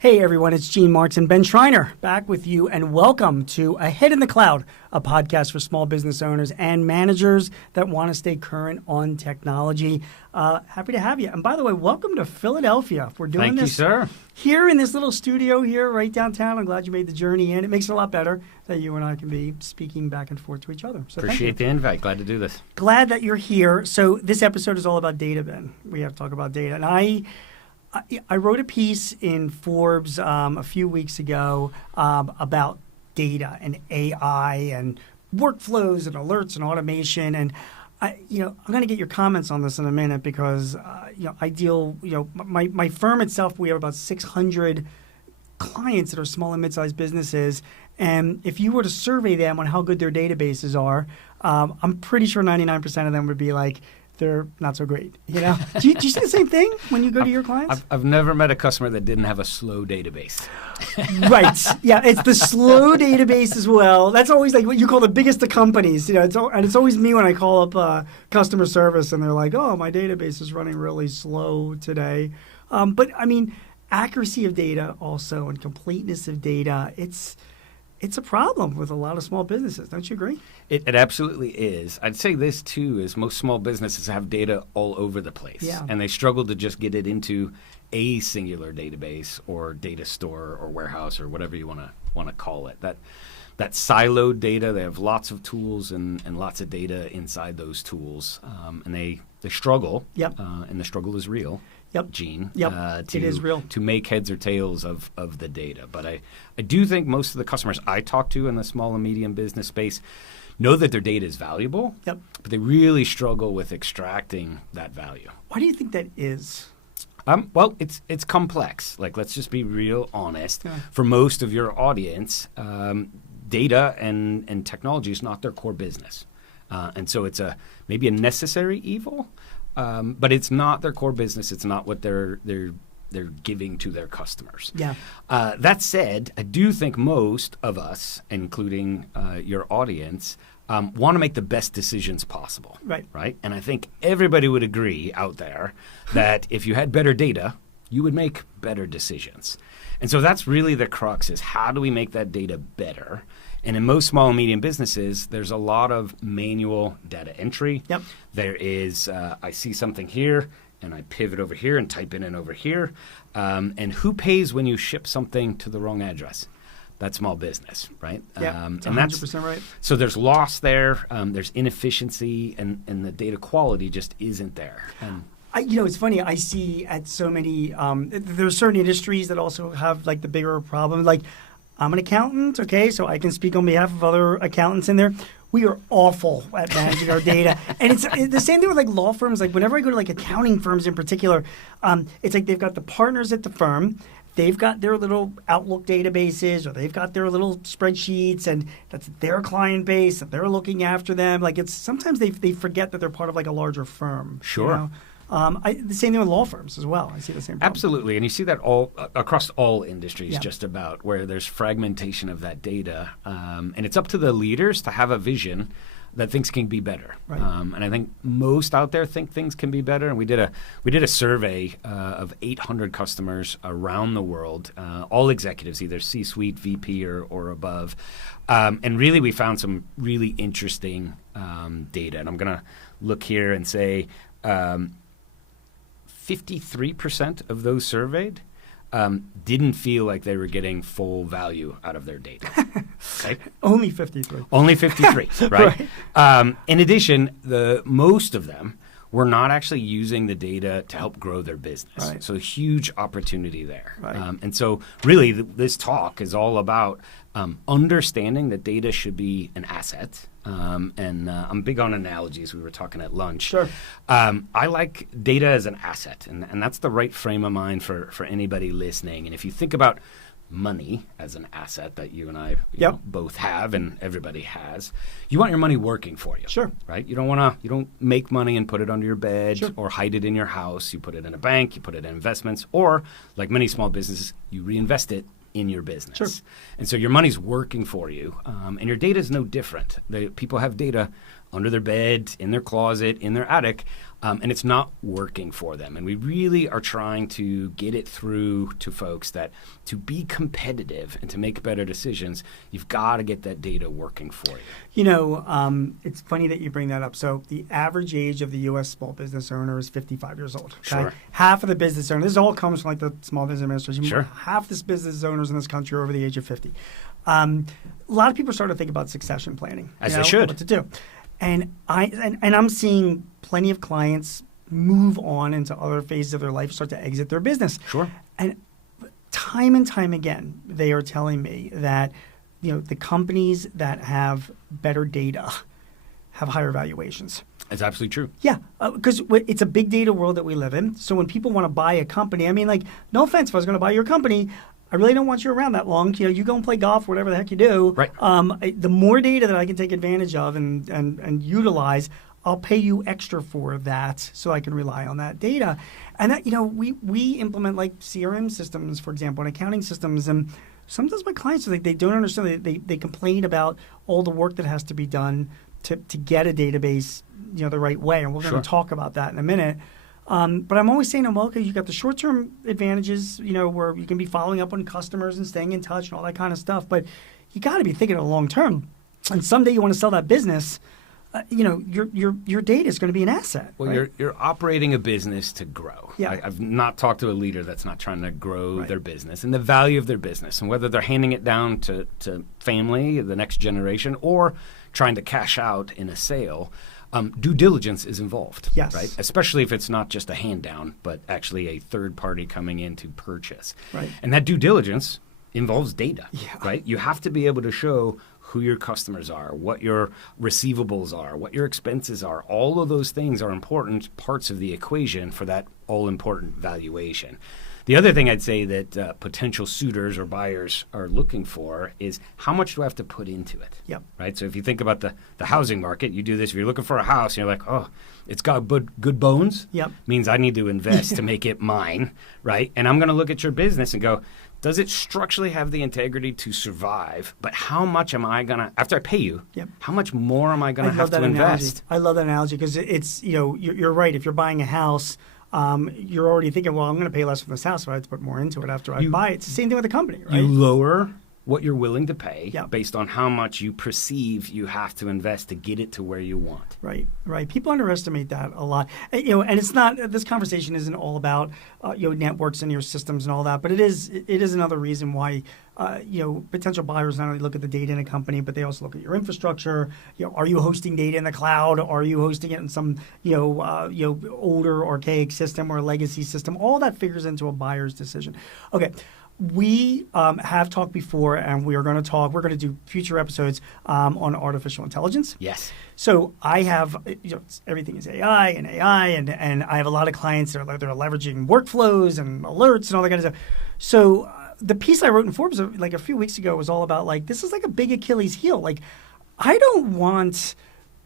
Hey everyone, it's Gene Marks and Ben Schreiner back with you, and welcome to Ahead in the Cloud, a podcast for small business owners and managers that want to stay current on technology. Happy to have you. And by the way, welcome to Philadelphia. We're doing Thank this you, sir. Here in this little studio here right downtown. I'm glad you made the journey in. It makes it a lot better that you and I can be speaking back and forth to each other. So Appreciate the invite. Glad to do this. Glad that you're here. So this episode is all about data, Ben. We have to talk about data. And I wrote a piece in Forbes a few weeks ago about data and AI and workflows and alerts and automation. And I'm going to get your comments on this in a minute because I deal. My firm itself, we have about 600 clients that are small and mid-sized businesses. And if you were to survey them on how good their databases are, I'm pretty sure 99% of them would be like, they're not so great. Do you see the same thing when you go to your clients? I've never met a customer that didn't have a slow database. Right. Yeah, it's the slow database as well. That's always like what you call the biggest of companies. And it's always me when I call up customer service and they're like, "Oh, my database is running really slow today." But I mean, accuracy of data also and completeness of data. It's a problem with a lot of small businesses. Don't you agree? It absolutely is. I'd say this, too, is most small businesses have data all over the place. Yeah. And they struggle to just get it into a singular database or data store or warehouse or whatever you want to call it. That siloed data, they have lots of tools and lots of data inside those tools. And they struggle. Yep. And the struggle is real. Yep. Gene. Yep. It is real. To make heads or tails of the data. But I do think most of the customers I talk to in the small and medium business space know that their data is valuable. Yep. But they really struggle with extracting that value. Why do you think that is? Well, it's complex. Like, let's just be real honest. Yeah. For most of your audience, data and technology is not their core business. And so it's maybe a necessary evil. But it's not their core business. It's not what they're giving to their customers. Yeah. That said, I do think most of us, including your audience, want to make the best decisions possible. Right. Right. And I think everybody would agree out there that if you had better data, you would make better decisions. And so that's really the crux: is how do we make that data better? And in most small and medium businesses, there's a lot of manual data entry. Yep. There is, I see something here, and I pivot over here and type it in over here. And who pays when you ship something to the wrong address? That's small business, right? Yeah, that's 100% right. So there's loss there, there's inefficiency, and the data quality just isn't there. It's funny. I see at so many, there's certain industries that also have like the bigger problem. Like, I'm an accountant, okay, so I can speak on behalf of other accountants in there. We are awful at managing our data. And it's the same thing with like law firms. Like whenever I go to like accounting firms in particular, it's like they've got the partners at the firm. They've got their little Outlook databases, or they've got their little spreadsheets, and that's their client base that they're looking after them. Like sometimes they forget that they're part of like a larger firm. Sure. The same thing with law firms as well. I see the same problem. Absolutely. And you see that all across all industries, just about, where there's fragmentation of that data. And it's up to the leaders to have a vision that things can be better. Right. And I think most out there think things can be better. And we did a survey of 800 customers around the world, all executives, either C-suite, VP, or above. And really, we found some really interesting data. And I'm going to look here and say 53% of those surveyed didn't feel like they were getting full value out of their data. Okay? Only 53. Only 53, right? In addition, most of them were not actually using the data to help grow their business. Right. So huge opportunity there. Right. And so really this talk is all about understanding that data should be an asset. And I'm big on analogies. We were talking at lunch. Sure. I like data as an asset, and that's the right frame of mind for anybody listening. And if you think about money as an asset that you and I both have, and everybody has, you want your money working for you. Sure. Right? You don't make money and put it under your bed or hide it in your house. You put it in a bank, you put it in investments, or like many small businesses, you reinvest it in your business. Sure. And so your money's working for you, and your data is no different. People have data under their bed, in their closet, in their attic, and it's not working for them. And we really are trying to get it through to folks that to be competitive and to make better decisions, you've got to get that data working for you. You know, it's funny that you bring that up. So the average age of the U.S. small business owner is 55 years old. Okay? Sure. Half of the business owners, this all comes from like the Small Business Administration. Sure. Half the business owners in this country are over the age of 50. A lot of people start to think about succession planning. As they should. What to do. And I'm seeing plenty of clients move on into other phases of their life, start to exit their business. Sure. And time and time again, they are telling me that, you know, the companies that have better data have higher valuations. That's absolutely true. Yeah, because it's a big data world that we live in. So when people want to buy a company, I mean, like, no offense, if I was going to buy your company, I really don't want you around that long. You know, you go and play golf, whatever the heck you do. Right. The more data that I can take advantage of and utilize, I'll pay you extra for that so I can rely on that data. And that, you know, we implement like CRM systems, for example, and accounting systems. And sometimes my clients are like, they don't understand. They complain about all the work that has to be done to get a database, you know, the right way. And we're going to talk about that in a minute. But I'm always saying, well, okay, you got the short-term advantages, you know, where you can be following up on customers and staying in touch and all that kind of stuff. But you got to be thinking of the long term. And someday you want to sell that business, you know, your data is going to be an asset. Well, right? you're operating a business to grow. Yeah. I've not talked to a leader that's not trying to grow their business and the value of their business, and whether they're handing it down to family, the next generation, or trying to cash out in a sale. Due diligence is involved, yes. right? Especially if it's not just a hand down, but actually a third party coming in to purchase. Right. And that due diligence involves data, yeah. right? You have to be able to show who your customers are, what your receivables are, what your expenses are. All of those things are important parts of the equation for that all-important valuation. The other thing I'd say that potential suitors or buyers are looking for is how much do I have to put into it? Yep. Right? So if you think about the housing market, you do this. If you're looking for a house, and you're like, oh, it's got good bones. Yep. Means I need to invest to make it mine, right? And I'm going to look at your business and go, does it structurally have the integrity to survive? But how much am I going to, after I pay you, how much more am I going to have to invest? I love that analogy because it's, you know, you're right. If you're buying a house, you're already thinking, well, I'm going to pay less for this house, so I have to put more into it after I buy it. It's the same thing with the company, right? You lower what you're willing to pay Yep. based on how much you perceive you have to invest to get it to where you want. Right, right. People underestimate that a lot. You know, and it's not. This conversation isn't all about you know, networks and your systems and all that, but it is another reason why you know, potential buyers not only look at the data in a company, but they also look at your infrastructure. You know, are you hosting data in the cloud? Are you hosting it in some older archaic system or a legacy system? All that figures into a buyer's decision. Okay. We have talked before, and we are going to talk. We're going to do future episodes on artificial intelligence. Yes. So I have, you know, everything is AI, and I have a lot of clients that are leveraging workflows and alerts and all that kind of stuff. So the piece I wrote in Forbes like a few weeks ago was all about like, this is like a big Achilles heel. Like, I don't want,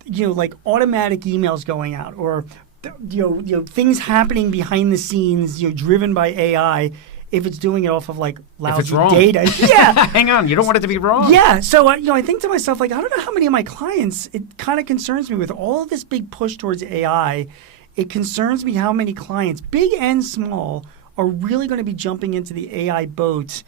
you know, like automatic emails going out or you know things happening behind the scenes, you know, driven by AI. If it's doing it off of like lousy data. Yeah. Hang on. You don't want it to be wrong. Yeah. So, you know, I think to myself, like, I don't know how many of my clients, it kind of concerns me with all this big push towards AI. It concerns me how many clients, big and small, are really going to be jumping into the AI boat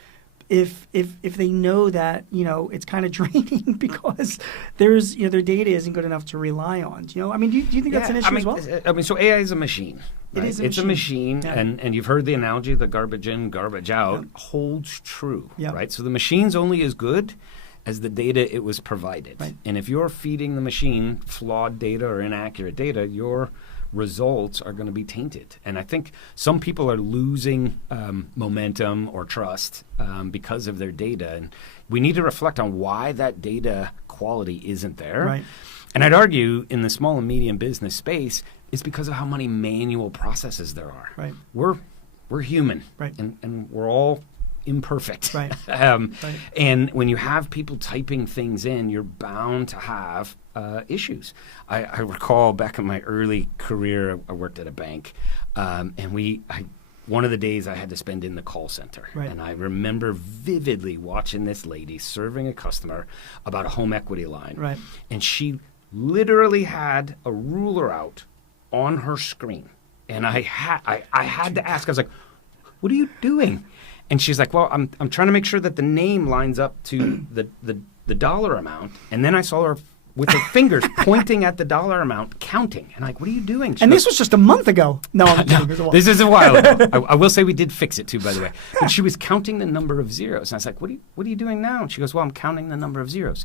if they know that, you know, it's kind of draining because there's, you know, their data isn't good enough to rely on. You know, I mean, do you think that's an issue as well? I mean, so AI is a machine. Right? It's a machine. Yeah. and you've heard the analogy, the garbage in, garbage out, holds true, right? So the machine's only as good as the data it was provided. Right. And if you're feeding the machine flawed data or inaccurate data, your results are going to be tainted. And I think some people are losing momentum or trust because of their data. And we need to reflect on why that data quality isn't there. Right. And I'd argue in the small and medium business space, it's because of how many manual processes there are. Right. We're human. Right. And we're all imperfect. Right. Right. And when you have people typing things in, you're bound to have issues. I recall back in my early career, I worked at a bank, and one of the days I had to spend in the call center. Right. And I remember vividly watching this lady serving a customer about a home equity line. Right. And she literally had a ruler out on her screen. And I had to ask, I was like, what are you doing? And she's like, well, I'm trying to make sure that the name lines up to the dollar amount. And then I saw her with her fingers pointing at the dollar amount, counting. And I'm like, what are you doing? She And goes, this was just a month ago. No, I'm kidding. this is a while ago. I will say we did fix it too, by the way. But she was counting the number of zeros. And I was like, what are you doing now? And she goes, well, I'm counting the number of zeros.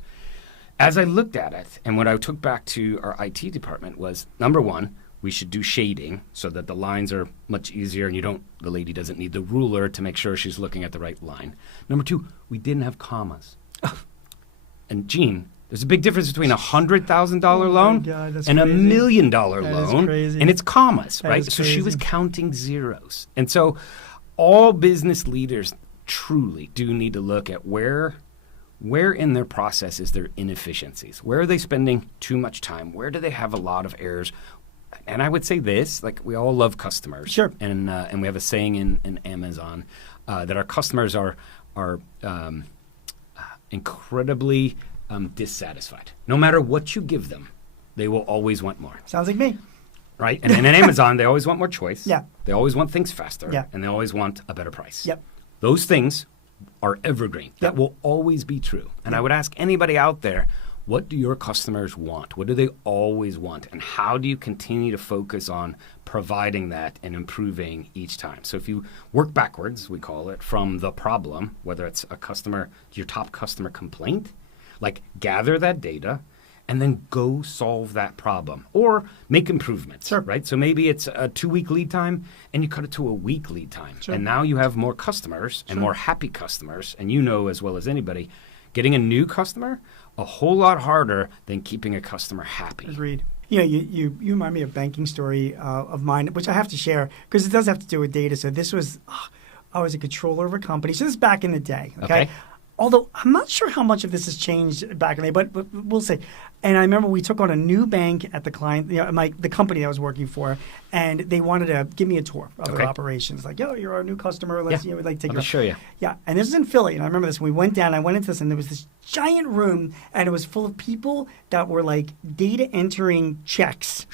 As I looked at it, and what I took back to our IT department was, number one, we should do shading so that the lines are much easier and the lady doesn't need the ruler to make sure she's looking at the right line. Number two, we didn't have commas. And Gene, there's a big difference between a $100,000 loan and a $1 million loan, and it's commas, right? So she was counting zeros. And so all business leaders truly do need to look at where in their process is there inefficiencies? Where are they spending too much time? Where do they have a lot of errors? And I would say this, like we all love customers. Sure. And we have a saying in Amazon that our customers are incredibly dissatisfied. No matter what you give them, they will always want more. Sounds like me. Right? And in Amazon, they always want more choice. Yeah. They always want things faster. Yeah. And they always want a better price. Yep. Those things are evergreen. Yep. That will always be true. And I would ask anybody out there, what do your customers want? What do they always want? And how do you continue to focus on providing that and improving each time? So if you work backwards, we call it, from the problem, whether it's your top customer complaint, like gather that data and then go solve that problem or make improvements, Sure. right? So maybe it's a 2-week lead time and you cut it to a week lead time. Sure. And now you have more customers and more happy customers. And you know as well as anybody, getting a new customer, a whole lot harder than keeping a customer happy. Agreed. Yeah, you remind me of a banking story of mine, which I have to share because it does have to do with data. So this was, I was a controller of a company. So this is back in the day, okay? Although I'm not sure how much of this has changed back in the day, but we'll see. And I remember we took on a new bank at the client, the company I was working for, and they wanted to give me a tour of their operations. Like, yo, you're our new customer. Let's we'd like to take I'll show you. Yeah, and this is in Philly, and I remember this. We went down. I went into this, and there was this giant room, and it was full of people that were like data entering checks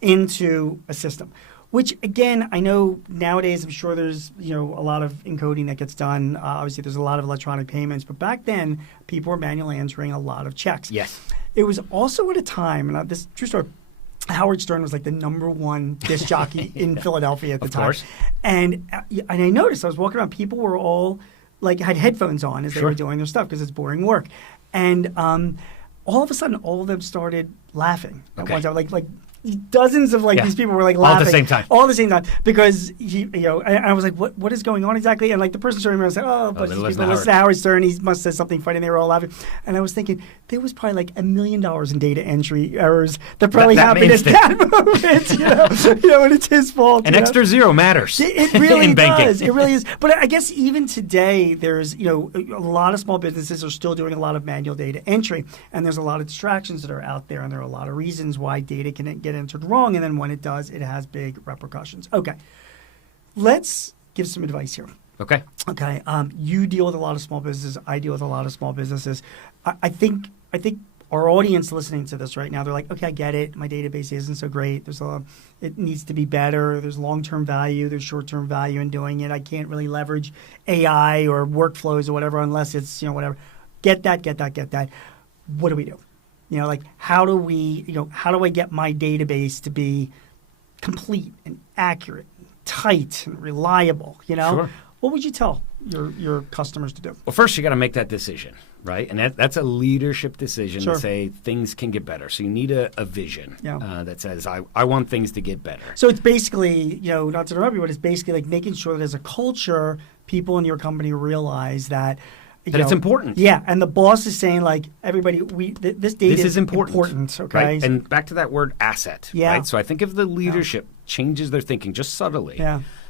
into a system. Which, again, I know nowadays, I'm sure there's, a lot of encoding that gets done. Obviously, there's a lot of electronic payments. But back then, people were manually entering a lot of checks. Yes. It was also at a time, and this true story, Howard Stern was like the #1 disc jockey in Philadelphia at the time. Of course. And I noticed, I was walking around, people were all, had headphones on as they were doing their stuff because it's boring work. And all of a sudden, all of them started laughing at one time. Like dozens of these people were laughing all at the same time. All at the same time because I was like, what is going on exactly? And the person started around and said, but these people listen to Howard Stern. He must have said something funny. And they were all laughing. And I was thinking there was probably $1 million in data entry errors that probably happened at that moment. And it's his fault. An extra zero matters. It really in banking. does. It really is. But I guess even today, there's a lot of small businesses are still doing a lot of manual data entry, and there's a lot of distractions that are out there, and there are a lot of reasons why data can get entered wrong, and then when it does, it has big repercussions. Okay, let's give some advice here. Okay. You deal with a lot of small businesses. I deal with a lot of small businesses. I think our audience listening to this right now, they're like, okay, I get it. My database isn't so great. It needs to be better. There's long-term value. There's short-term value in doing it. I can't really leverage AI or workflows or whatever unless it's whatever. Get that. What do we do? How do I get my database to be complete and accurate, and tight and reliable? Sure. What would you tell your customers to do? Well, first you got to make that decision, right? And that's a leadership decision Sure. to say things can get better. So you need a vision that says, I want things to get better. So it's basically, not to interrupt you, but it's basically making sure that as a culture, people in your company realize that it's important. Yeah, and the boss is saying, everybody, this data is important. Okay, right? And back to that word asset. Yeah. Right? So I think if the leadership changes their thinking just subtly,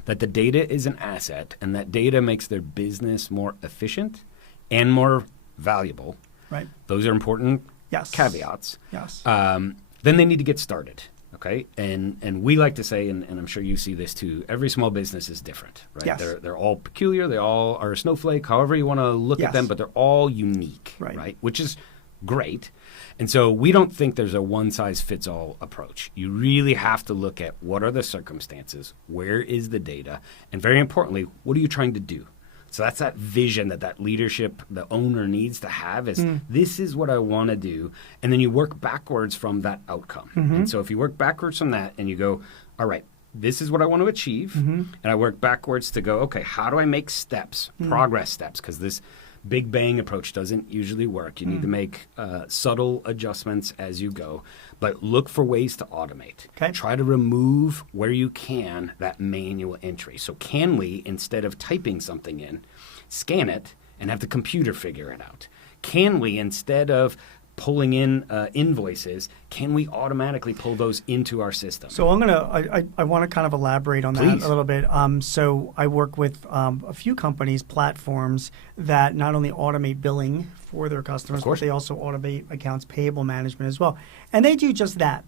that the data is an asset and that data makes their business more efficient and more valuable. Right. Those are important caveats. Yes. Then they need to get started. Okay, and we like to say, and I'm sure you see this too, every small business is different, right? Yes. They're all peculiar. They all are a snowflake, however you want to look at them, but they're all unique, right? Which is great. And so we don't think there's a one-size-fits-all approach. You really have to look at what are the circumstances, where is the data, and very importantly, what are you trying to do? So that's that vision that leadership, the owner needs to have is this is what I want to do. And then you work backwards from that outcome. And so if you work backwards from that and you go, all right, this is what I want to achieve. And I work backwards to go, okay, how do I make steps, progress steps? Because this big bang approach doesn't usually work. You need to make subtle adjustments as you go, but look for ways to automate. Okay. Try to remove where you can that manual entry. So can we, instead of typing something in, scan it and have the computer figure it out? Can we, instead of pulling in invoices, can we automatically pull those into our system? So I want to kind of elaborate on that a little bit. So I work with a few companies, platforms that not only automate billing for their customers, but they also automate accounts payable management as well. And they do just that.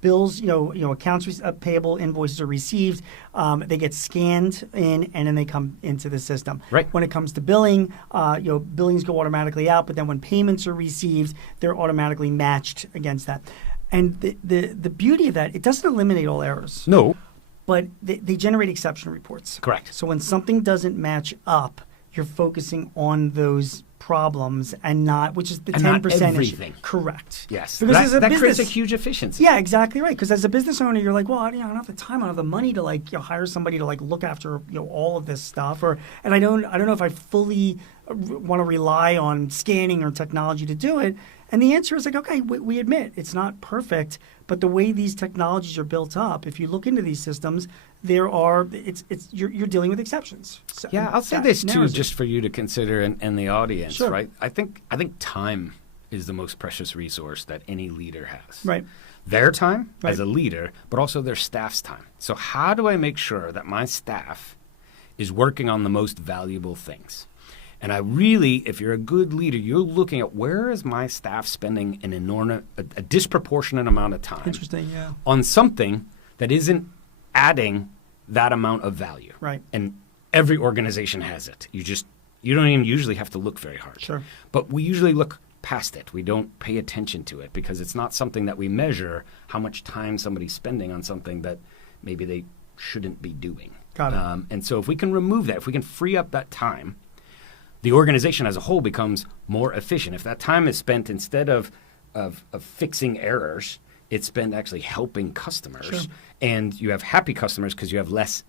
Bills, accounts payable, invoices are received. They get scanned in, and then they come into the system. Right. When it comes to billing, billings go automatically out, but then when payments are received, they're automatically matched against that. And the beauty of that, it doesn't eliminate all errors. No. But they generate exception reports. Correct. So when something doesn't match up, you're focusing on those problems and not, which is the 10% not everything. issue. Correct. Yes. Because that creates a huge efficiency. Yeah, exactly right. Because as a business owner, you're like, well, I don't have the time, I don't have the money to hire somebody to look after all of this stuff, and I don't know if I fully want to rely on scanning or technology to do it. And the answer is okay, we admit it's not perfect, but the way these technologies are built up, if you look into these systems, you're dealing with exceptions. So yeah, I'll say this too, just for you to consider and the audience, sure. right? I think time is the most precious resource that any leader has. Right. Their time right. as a leader, but also their staff's time. So how do I make sure that my staff is working on the most valuable things? And I really, if you're a good leader, you're looking at where is my staff spending a disproportionate amount of time on something that isn't adding that amount of value. Right. And every organization has it. You don't even usually have to look very hard. Sure. But we usually look past it. We don't pay attention to it because it's not something that we measure how much time somebody's spending on something that maybe they shouldn't be doing. Got it. And so if we can remove that, if we can free up that time, the organization as a whole becomes more efficient. If that time is spent instead of fixing errors, it's spent actually helping customers. Sure. And you have happy customers because you have less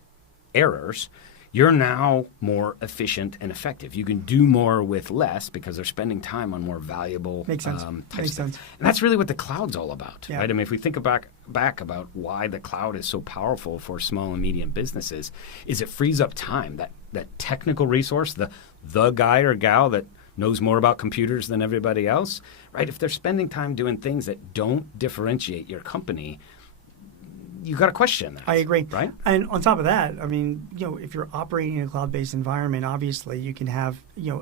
errors. You're now more efficient and effective. You can do more with less because they're spending time on more valuable Makes sense. types of things. And that's really what the cloud's all about, yeah. right? I mean, if we think back about why the cloud is so powerful for small and medium businesses, is it frees up time, that technical resource, the guy or gal that knows more about computers than everybody else, right? If they're spending time doing things that don't differentiate your company, you got to question that. I agree. Right? And on top of that, I mean, if you're operating in a cloud-based environment, obviously you can have,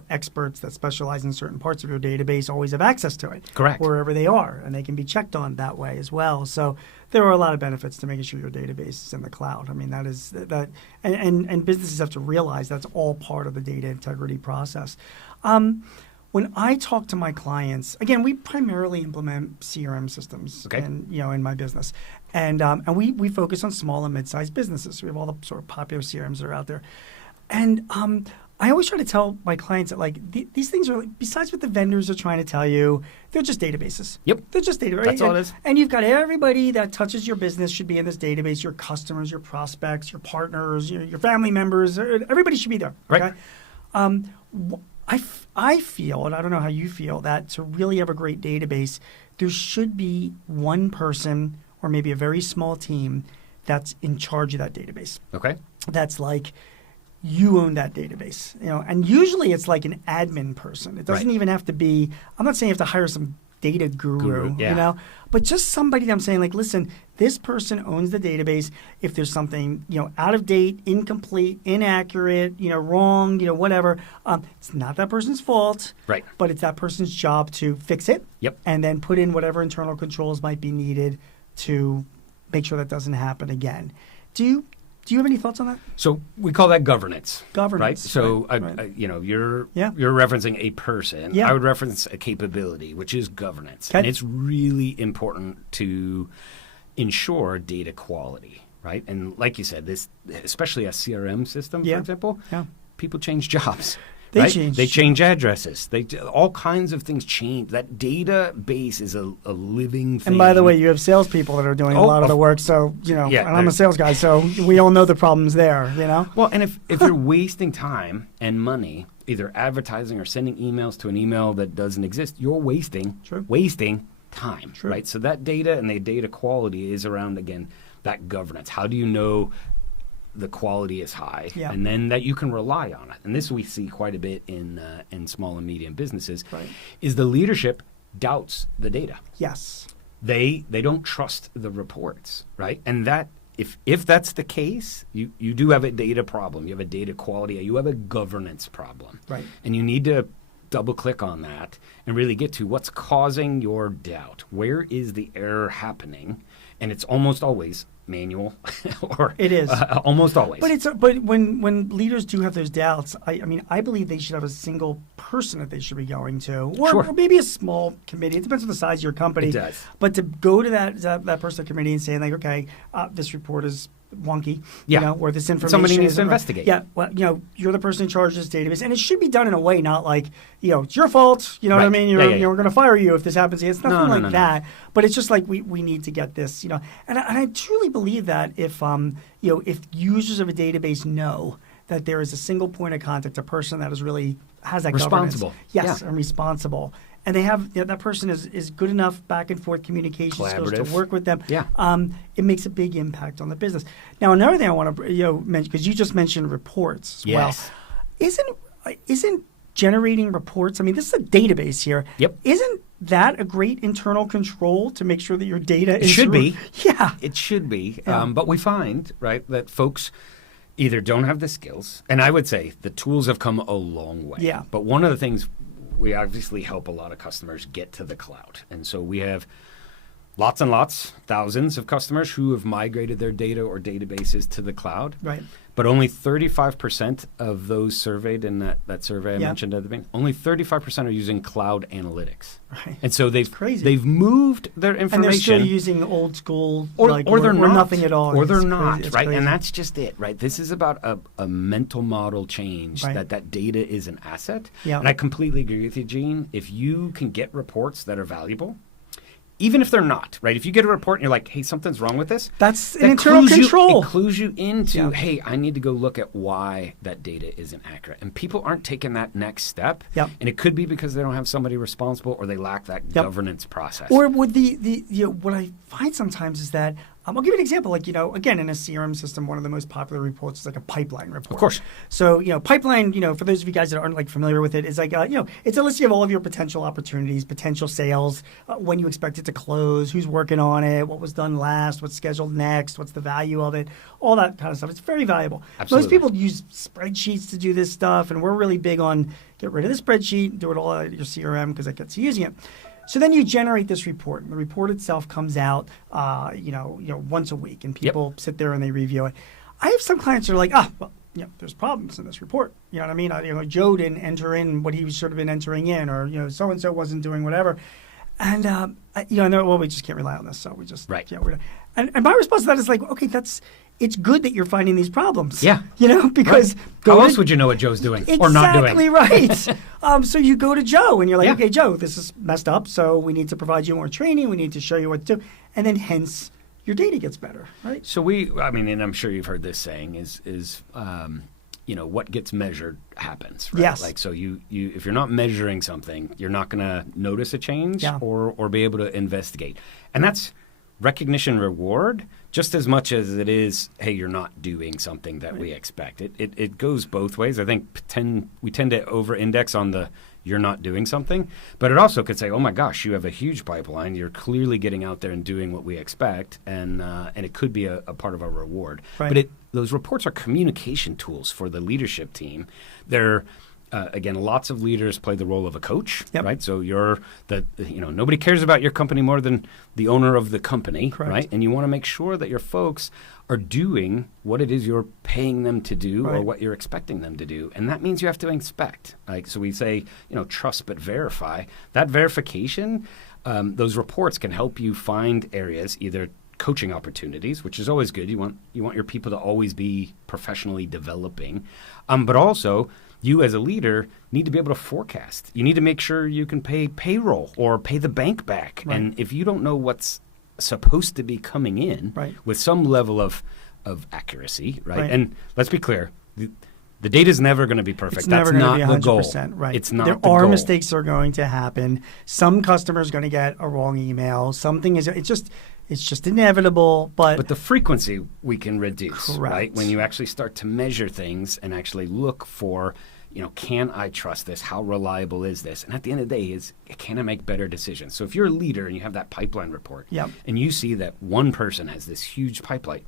experts that specialize in certain parts of your database always have access to it. Correct. Wherever they are, and they can be checked on that way as well. So there are a lot of benefits to making sure your database is in the cloud. I mean, and businesses have to realize that's all part of the data integrity process. When I talk to my clients, again, we primarily implement CRM systems in my business. And we focus on small and mid-sized businesses. So we have all the sort of popular CRMs that are out there. And I always try to tell my clients that these things are, besides what the vendors are trying to tell you, they're just databases. Yep. They're just databases. That's all it is. And you've got everybody that touches your business should be in this database, your customers, your prospects, your partners, your family members, everybody should be there. Right. Okay? I feel, and I don't know how you feel, that to really have a great database, there should be one person or maybe a very small team that's in charge of that database. Okay. That's you own that database, and usually it's like an admin person. It doesn't even have to be, I'm not saying you have to hire some data guru, but just somebody that I'm saying listen, this person owns the database. If there's something, out of date, incomplete, inaccurate, wrong, whatever, it's not that person's fault, right? But it's that person's job to fix it. Yep. And then put in whatever internal controls might be needed to make sure that doesn't happen again. Do Do you have any thoughts on that? So we call that governance. Governance, right? So right. You're referencing a person. Yeah. I would reference a capability, which is governance, Okay. and it's really important to ensure data quality, right? And like you said, this, especially a CRM system, for example, people change jobs. They right? change. They change addresses. All kinds of things change. That database is a living thing. And by the way, you have salespeople that are doing a lot of the work. So, and I'm a sales guy, so we all know the problems there, Well, and if you're wasting time and money, either advertising or sending emails to an email that doesn't exist, you're wasting time, right? So that data and the data quality is around, again, that governance. How do you know the quality is high, and then that you can rely on it? And this we see quite a bit in small and medium businesses, is the leadership doubts the data. Yes. They don't trust the reports, right? And that if that's the case, you do have a data problem. You have a data quality, you have a governance problem. Right. And you need to double click on that and really get to what's causing your doubt. Where is the error happening? And it's almost always manual, or it is almost always. But when leaders do have those doubts, I believe they should have a single person that they should be going to, or maybe a small committee. It depends on the size of your company. It does. But to go to that person committee and saying like, okay, this report is wonky, or this information. Somebody needs to investigate. Yeah, well, you're the person in charge of this database, and it should be done in a way not like, it's your fault. You know what I mean? We're going to fire you if this happens. It's nothing like that. But it's just like we need to get this. And I truly believe that if if users of a database know that there is a single point of contact, a person that is really has that responsible. Yes, and responsible. And they have that person is good enough back and forth communication skills to work with them. Yeah. It makes a big impact on the business. Now, another thing I want to mention, because you just mentioned reports as well. Isn't generating reports? I mean, this is a database here. Yep. Isn't that a great internal control to make sure that your data is? It should be. Yeah. It should be. Yeah. But we find that folks either don't have the skills, and I would say the tools have come a long way. Yeah. But one of the things, we obviously help a lot of customers get to the cloud. And so we have lots and lots, thousands of customers who have migrated their data or databases to the cloud. Right. But only 35% of those surveyed in that survey I mentioned at the beginning, only 35% are using cloud analytics. Right. And so they've crazy. Moved their information. And they're still using old school, or they're not. Or nothing at all. Or they're not, it's right? crazy. And that's just it, right? This is about a mental model change, that data is an asset. Yeah. And I completely agree with you, Gene. If you can get reports that are valuable, even if they're not, right? If you get a report and you're like, hey, something's wrong with this. That's an internal control. It clues you into, hey, I need to go look at why that data isn't accurate. And people aren't taking that next step. Yep. And it could be because they don't have somebody responsible or they lack that governance process. Or would what I find sometimes is that, I'll give you an example. Like, again, in a CRM system, one of the most popular reports is like a pipeline report. Of course. So, pipeline, for those of you guys that aren't like familiar with it, is like, it's a listing of all of your potential opportunities, potential sales, when you expect it to close, who's working on it, what was done last, what's scheduled next, what's the value of it, all that kind of stuff. It's very valuable. Absolutely. Most people use spreadsheets to do this stuff, and we're really big on get rid of the spreadsheet, do it all out of your CRM because that gets you using it. So then you generate this report, and the report itself comes out, once a week, and people sit there and they review it. I have some clients that are like, there's problems in this report. You know what I mean? Joe didn't enter in what he should have been entering in, or so and so wasn't doing whatever, and we just can't rely on this, so we just and my response to that is like, okay, it's good that you're finding these problems. Yeah. Because how else would you know what Joe's doing or not doing? Exactly right. So you go to Joe and you're like, okay, Joe, this is messed up, so we need to provide you more training. We need to show you what to do. And then hence your data gets better, right? So and I'm sure you've heard this saying is what gets measured happens, right? Yes. Like, so you if you're not measuring something, you're not going to notice a change or be able to investigate. And that's recognition reward just as much as it is, hey, you're not doing something that we expect. It goes both ways. I think we tend to over-index on the you're not doing something, but it also could say, oh my gosh, you have a huge pipeline. You're clearly getting out there and doing what we expect, and it could be a part of our reward. Right. But those reports are communication tools for the leadership team. They're again, lots of leaders play the role of a coach, Yep. right? So nobody cares about your company more than the owner of the company, Correct. right? And you want to make sure that your folks are doing what it is you're paying them to do or Right. what you're expecting them to do. And that means you have to inspect. So we say, trust but verify. That verification, those reports can help you find areas, either coaching opportunities, which is always good. You want your people to always be professionally developing, but also you as a leader need to be able to forecast. You need to make sure you can pay payroll or pay the bank back. Right. And if you don't know what's supposed to be coming in Right. with some level of accuracy, right? Right. And let's be clear, the data is never going to be perfect. It's That's never going not to be 100%, the goal. right? It's not There the are goal. mistakes that are going to happen. Some customer's going to get a wrong email. It's just inevitable. But the frequency we can reduce, Correct. right? When you actually start to measure things and actually look for, can I trust this? How reliable is this? And at the end of the day, can I make better decisions? So if you're a leader and you have that pipeline report, Yep. and you see that one person has this huge pipeline,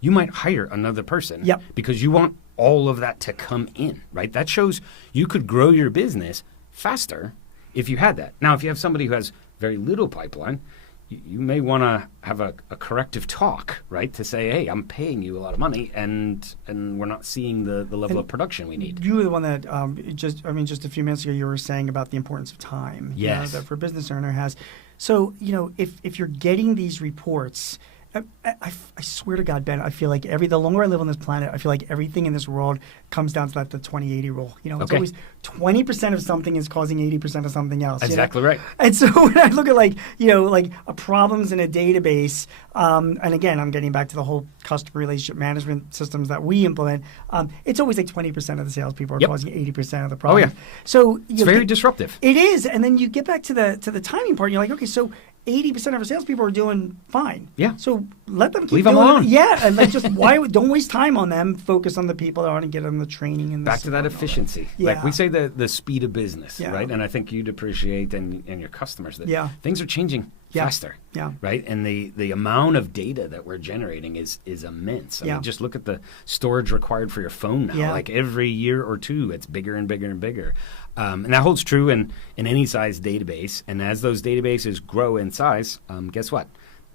you might hire another person, Yep. because you want all of that to come in, right? That shows you could grow your business faster if you had that. Now, if you have somebody who has very little pipeline, you may want to have a corrective talk, right? To say, hey, I'm paying you a lot of money, and we're not seeing the level of production we need. You were the one that just a few minutes ago you were saying about the importance of time. Yes. That for a business owner has. So if you're getting these reports. I swear to God, Ben, I feel like the longer I live on this planet, I feel like everything in this world comes down to the 20-80 rule. It's Okay. always 20% of something is causing 80% of something else. Exactly right. And so when I look at problems in a database, and again, I'm getting back to the whole customer relationship management systems that we implement. It's always like 20% of the salespeople are Yep. causing 80% of the problem. Oh, yeah. So It's very disruptive. It is, and then you get back to the timing part. And you're like, okay, so 80% of our salespeople are doing fine. Yeah. So let them keep Leave them doing alone. it. Yeah, and don't waste time on them. Focus on the people that want to get them the training and the Back to that support and all efficiency. Yeah. Like we say, the speed of business, Yeah. right? And I think you'd appreciate and your customers that Yeah. things are changing Yeah. faster. Yeah. Right? And the amount of data that we're generating is immense. I Yeah. mean, just look at the storage required for your phone now. Yeah. Like every year or two, it's bigger and bigger and bigger. And that holds true in any size database. And as those databases grow in size, guess what?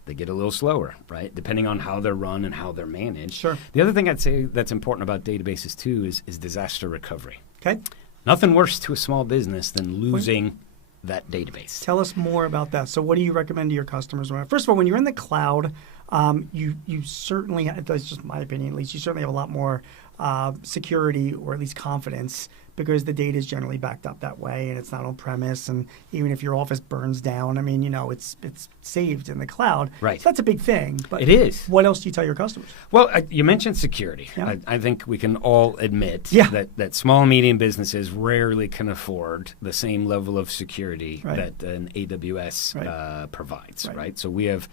They get a little slower, right? Depending on how they're run and how they're managed. Sure. The other thing I'd say that's important about databases too is disaster recovery. Okay. Nothing worse to a small business than losing that database. Tell us more about that. So what do you recommend to your customers? First of all, when you're in the cloud, you certainly, that's just my opinion at least, you certainly have a lot more security or at least confidence because the data is generally backed up that way and it's not on premise. And even if your office burns down, I mean, it's saved in the cloud. Right. So that's a big thing. But It is. What else do you tell your customers? Well, you mentioned security. Yeah. I think we can all admit Yeah. that small and medium businesses rarely can afford the same level of security Right. that an AWS Right. provides, Right. right? So we have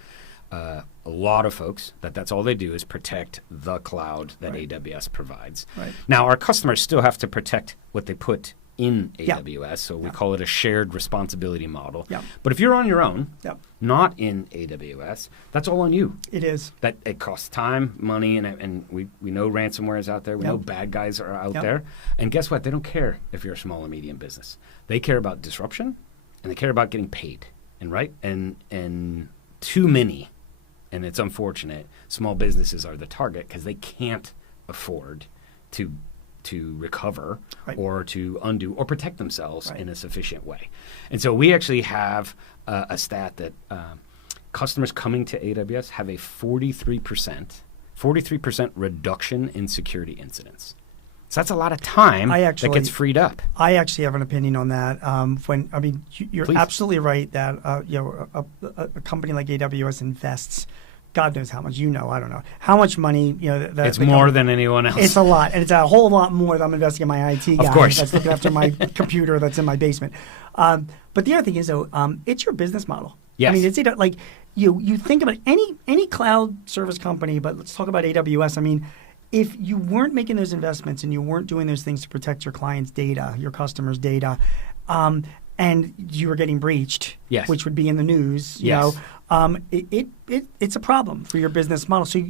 a lot of folks that's all they do is protect the cloud that Right. AWS provides. Right. Now, our customers still have to protect what they put in Yeah. AWS, so we Yeah. call it a shared responsibility model. Yeah. But if you're on your own, Yeah. not in AWS, that's all on you. It is. That it costs time, money, and we know ransomware is out there. We Yep. know bad guys are out Yep. there. And guess what? They don't care if you're a small or medium business. They care about disruption, and they care about getting paid. And too many, and it's unfortunate, small businesses are the target because they can't afford to recover Right. or to undo or protect themselves Right. in a sufficient way. And so we actually have a stat that customers coming to AWS have a 43% reduction in security incidents. So that's a lot of time that gets freed up. I actually have an opinion on that. You're Please. absolutely right that a company like AWS invests, God knows how much. I don't know how much money. That It's more than anyone else. It's a lot, and it's a whole lot more than I'm investing in my IT guy course. that's looking after my computer that's in my basement. But the other thing is, though, it's your business model. Yes. I mean, it's like you think about any cloud service company, but let's talk about AWS. I mean, if you weren't making those investments and you weren't doing those things to protect your clients' data, your customers' data, and you were getting breached, Yes. which would be in the news, you Yes. know, it's a problem for your business model. So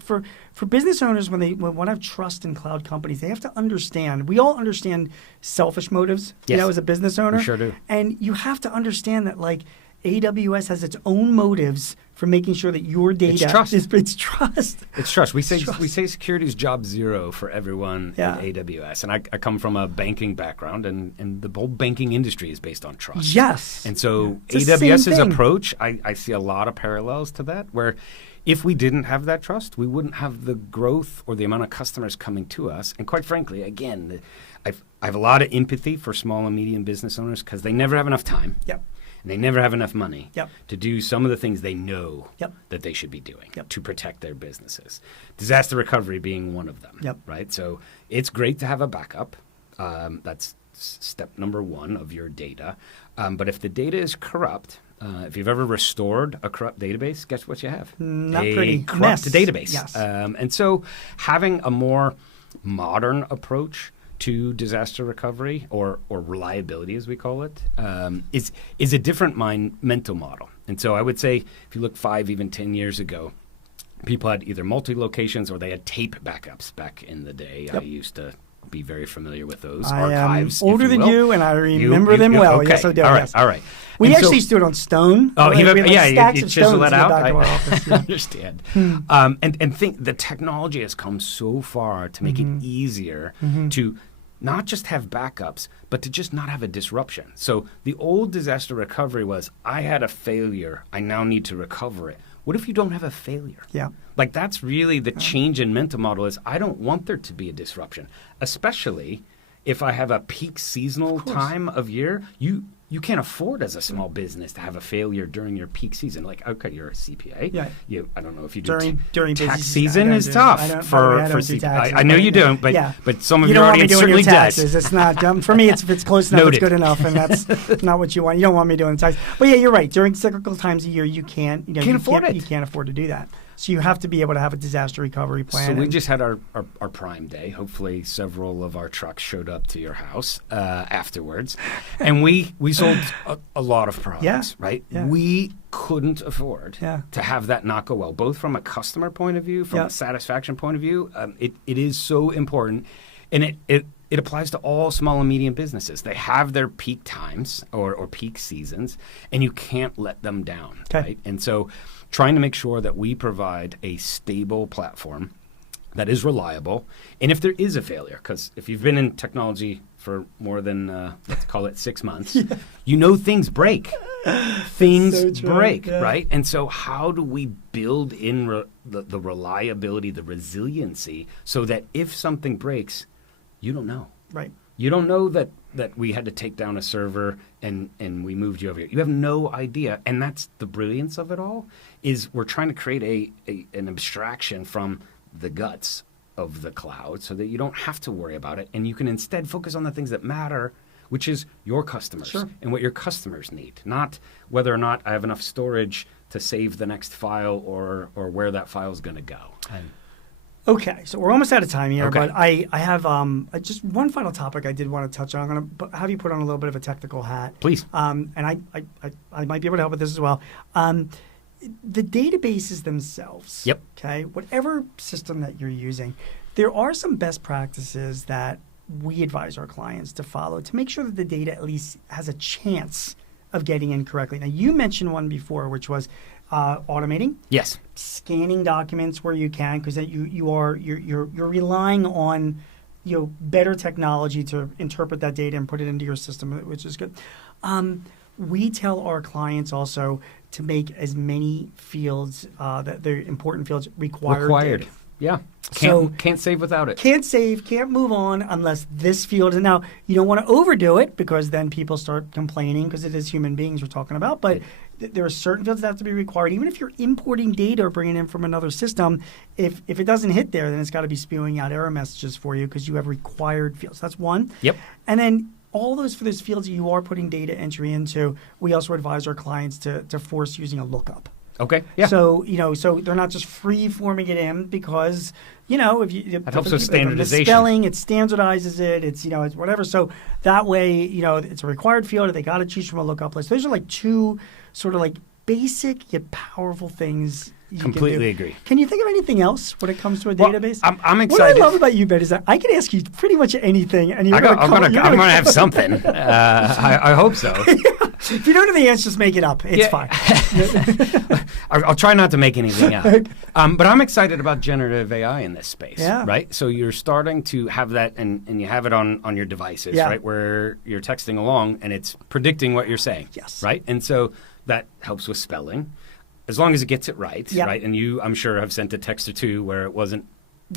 for business owners when they want to have trust in cloud companies, they have to understand. We all understand selfish motives, you Yes. know, as a business owner. We sure do. And you have to understand that like AWS has its own motives for making sure that your data It's trust. it's trust. It's trust. We say Trust. we say security is job zero for everyone Yeah. in AWS. And I come from a banking background, and the whole banking industry is based on trust. Yes. And so It's the same AWS's thing. approach, I see a lot of parallels to that, where if we didn't have that trust, we wouldn't have the growth or the amount of customers coming to us. And quite frankly, again, I have a lot of empathy for small and medium business owners because they never have enough time. Yep. And they never have enough money Yep. to do some of the things they know Yep. that they should be doing Yep. to protect their businesses. Disaster recovery being one of them, Yep. right? So it's great to have a backup. That's step number one of your data. But if the data is corrupt, if you've ever restored a corrupt database, guess what you have? Not a pretty. corrupt Mess. database. Yes. And so having a more modern approach to disaster recovery or reliability, as we call it, is a different mental model. And so I would say if you look 5, even 10 years ago, people had either multi-locations or they had tape backups back in the day. Yep. I used to be very familiar with those I archives. am older if you than will. you, and I remember them well. Okay. Yes, I do. All right. Yes. All right. We And actually stood on stone. Oh, we had like stacks you of chisel stones that in the out. back of our I office. Yeah. understand. And think the technology has come so far to make it easier to not just have backups, but to just not have a disruption. So the old disaster recovery was, I had a failure, I now need to recover it. What if you don't have a failure? Yeah. Like that's really the change in mental model is I don't want there to be a disruption, especially if I have a peak seasonal time of year. You can't afford as a small business to have a failure during your peak season. Like, okay, you're a CPA. Yeah. I don't know if you do During tax busy season is tough for CPA. CPA. I know you don't, but yeah. but some of You your don't want me audience doing your certainly taxes. does. It's not for me. If it's close enough, Noted. it's good enough, and that's not what you want. You don't want me doing taxes. But yeah, you're right. During cyclical times of year, you can't. You afford it. You can't afford to do that. So you have to be able to have a disaster recovery plan. So we just had our Prime Day. Hopefully several of our trucks showed up to your house afterwards. And we sold a lot of products, Yeah. right? Yeah. We couldn't afford Yeah. to have that not go well, both from a customer point of view, from a satisfaction point of view. It is so important. And it applies to all small and medium businesses. They have their peak times or peak seasons, and you can't let them down, right? And so trying to make sure that we provide a stable platform that is reliable. And if there is a failure, because if you've been in technology for more than, let's call it 6 months, you know things break. Things So true, break, yeah. right? And so how do we build in the reliability, the resiliency, so that if something breaks, you don't know. Right. You don't know that we had to take down a server and we moved you over here. You have no idea. And that's the brilliance of it all, is we're trying to create an abstraction from the guts of the cloud so that you don't have to worry about it. And you can instead focus on the things that matter, which is your customers and what your customers need, not whether or not I have enough storage to save the next file or where that file is going to go. Okay, so we're almost out of time here, Okay. but I have just one final topic I did want to touch on. I'm going to have you put on a little bit of a technical hat. Please. And I might be able to help with this as well. The databases themselves. Yep. Okay, whatever system that you're using, there are some best practices that we advise our clients to follow to make sure that the data at least has a chance of getting in correctly. Now, you mentioned one before, which was automating. Yes. Scanning documents where you can, because you're relying on better technology to interpret that data and put it into your system, which is good. We tell our clients also to make as many fields that they're important fields required. Yeah. Can't save without it. Can't save, can't move on unless this field. And now you don't want to overdo it because then people start complaining because it is human beings we're talking about. But there are certain fields that have to be required. Even if you're importing data or bringing in from another system, if it doesn't hit there, then it's got to be spewing out error messages for you because you have required fields. That's one. Yep. And then all those for those fields that you are putting data entry into, we also advise our clients to force using a lookup. Okay. Yeah. So, so they're not just free forming it in because, if you that helps with standardization. Spelling, it standardizes it. It's it's whatever. So that way, it's a required field. They got to choose from a lookup list. Those are like two sort of like basic yet powerful things. Completely agree. Can you think of anything else when it comes to a database? I'm excited. What I love about you, Ben, is that I can ask you pretty much anything, and I'm going to have something. I hope so. If you don't know the answer, just make it up. It's fine. I'll try not to make anything up. But I'm excited about generative AI in this space. Yeah. Right. So you're starting to have that, and you have it on your devices, right, where you're texting along, and it's predicting what you're saying. Yes. Right. And so that helps with spelling. As long as it gets it right, right? And you, I'm sure, have sent a text or two where it wasn't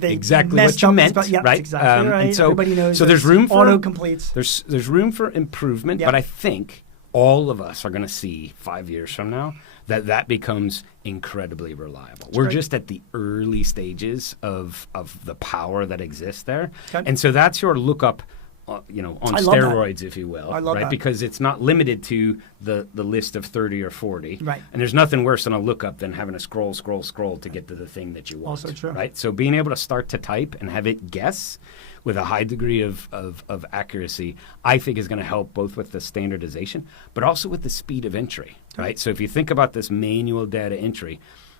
exactly what you meant, right? Exactly right. And so, everybody knows. So there's room for auto-completes. There's room for improvement, but I think all of us are going to see 5 years from now that becomes incredibly reliable. We're just at the early stages of the power that exists there, and so that's your lookup. On steroids, if you will, right? Because it's not limited to the list of 30 or 40. Right. And there's nothing worse than a lookup than having to scroll to get to the thing that you want. Also true. Right? So being able to start to type and have it guess with a high degree of accuracy, I think is going to help both with the standardization, but also with the speed of entry, right? So if you think about this manual data entry,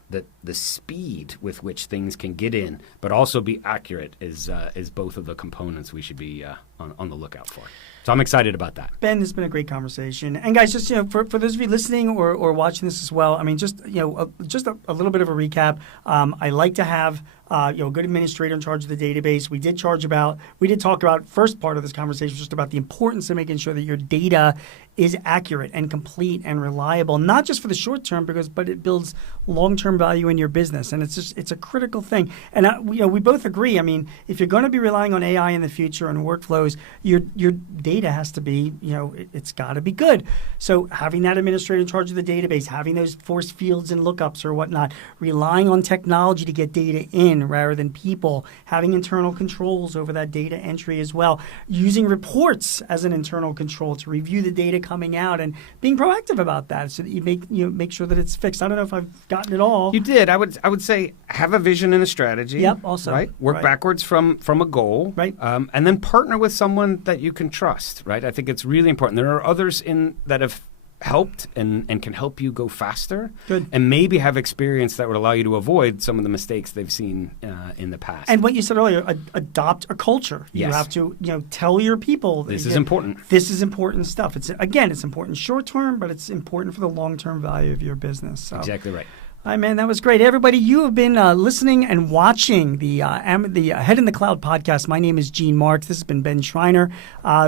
the speed with which things can get in, but also be accurate is both of the components we should be on the lookout for. So I'm excited about that. Ben, this has been a great conversation. And guys, just for those of you listening or watching this as well, I mean, just a little bit of a recap. I like to have a good administrator in charge of the database. We did talk about first part of this conversation just about the importance of making sure that your data is accurate and complete and reliable, not just for the short term, but it builds long-term value in your business, and it's a critical thing. And we both agree. I mean, if you're going to be relying on AI in the future and workflows, your data has to be, it's got to be good. So having that administrator in charge of the database, having those force fields and lookups or whatnot, relying on technology to get data in rather than people, having internal controls over that data entry as well, using reports as an internal control to review the data coming out and being proactive about that so that you make sure that it's fixed. I don't know if I've gotten it all. You did. I would say have a vision and a strategy. Yep. Also, right. Work backwards from a goal. Right. And then partner with someone that you can trust. Right. I think it's really important. There are others that have helped and can help you go faster. Good. And maybe have experience that would allow you to avoid some of the mistakes they've seen in the past. And what you said earlier, adopt a culture. Yes. You have to tell your people this is important. This is important stuff. It's important short term, but it's important for the long term value of your business. So. Exactly right. All right, man, that was great. Everybody, you have been listening and watching the Head in the Cloud podcast. My name is Gene Marks. This has been Ben Schreiner.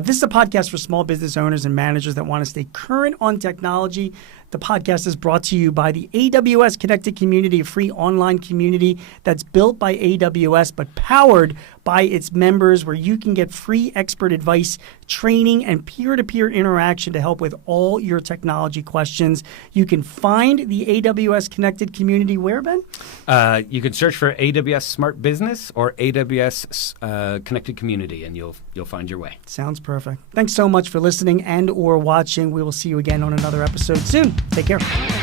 This is a podcast for small business owners and managers that want to stay current on technology. The podcast is brought to you by the AWS Connected Community, a free online community that's built by AWS but powered by its members, where you can get free expert advice, training, and peer-to-peer interaction to help with all your technology questions. You can find the AWS Connected Community where, Ben? You can search for AWS Smart Business or AWS Connected Community, and you'll find your way. Sounds perfect. Thanks so much for listening and or watching. We will see you again on another episode soon. Take care.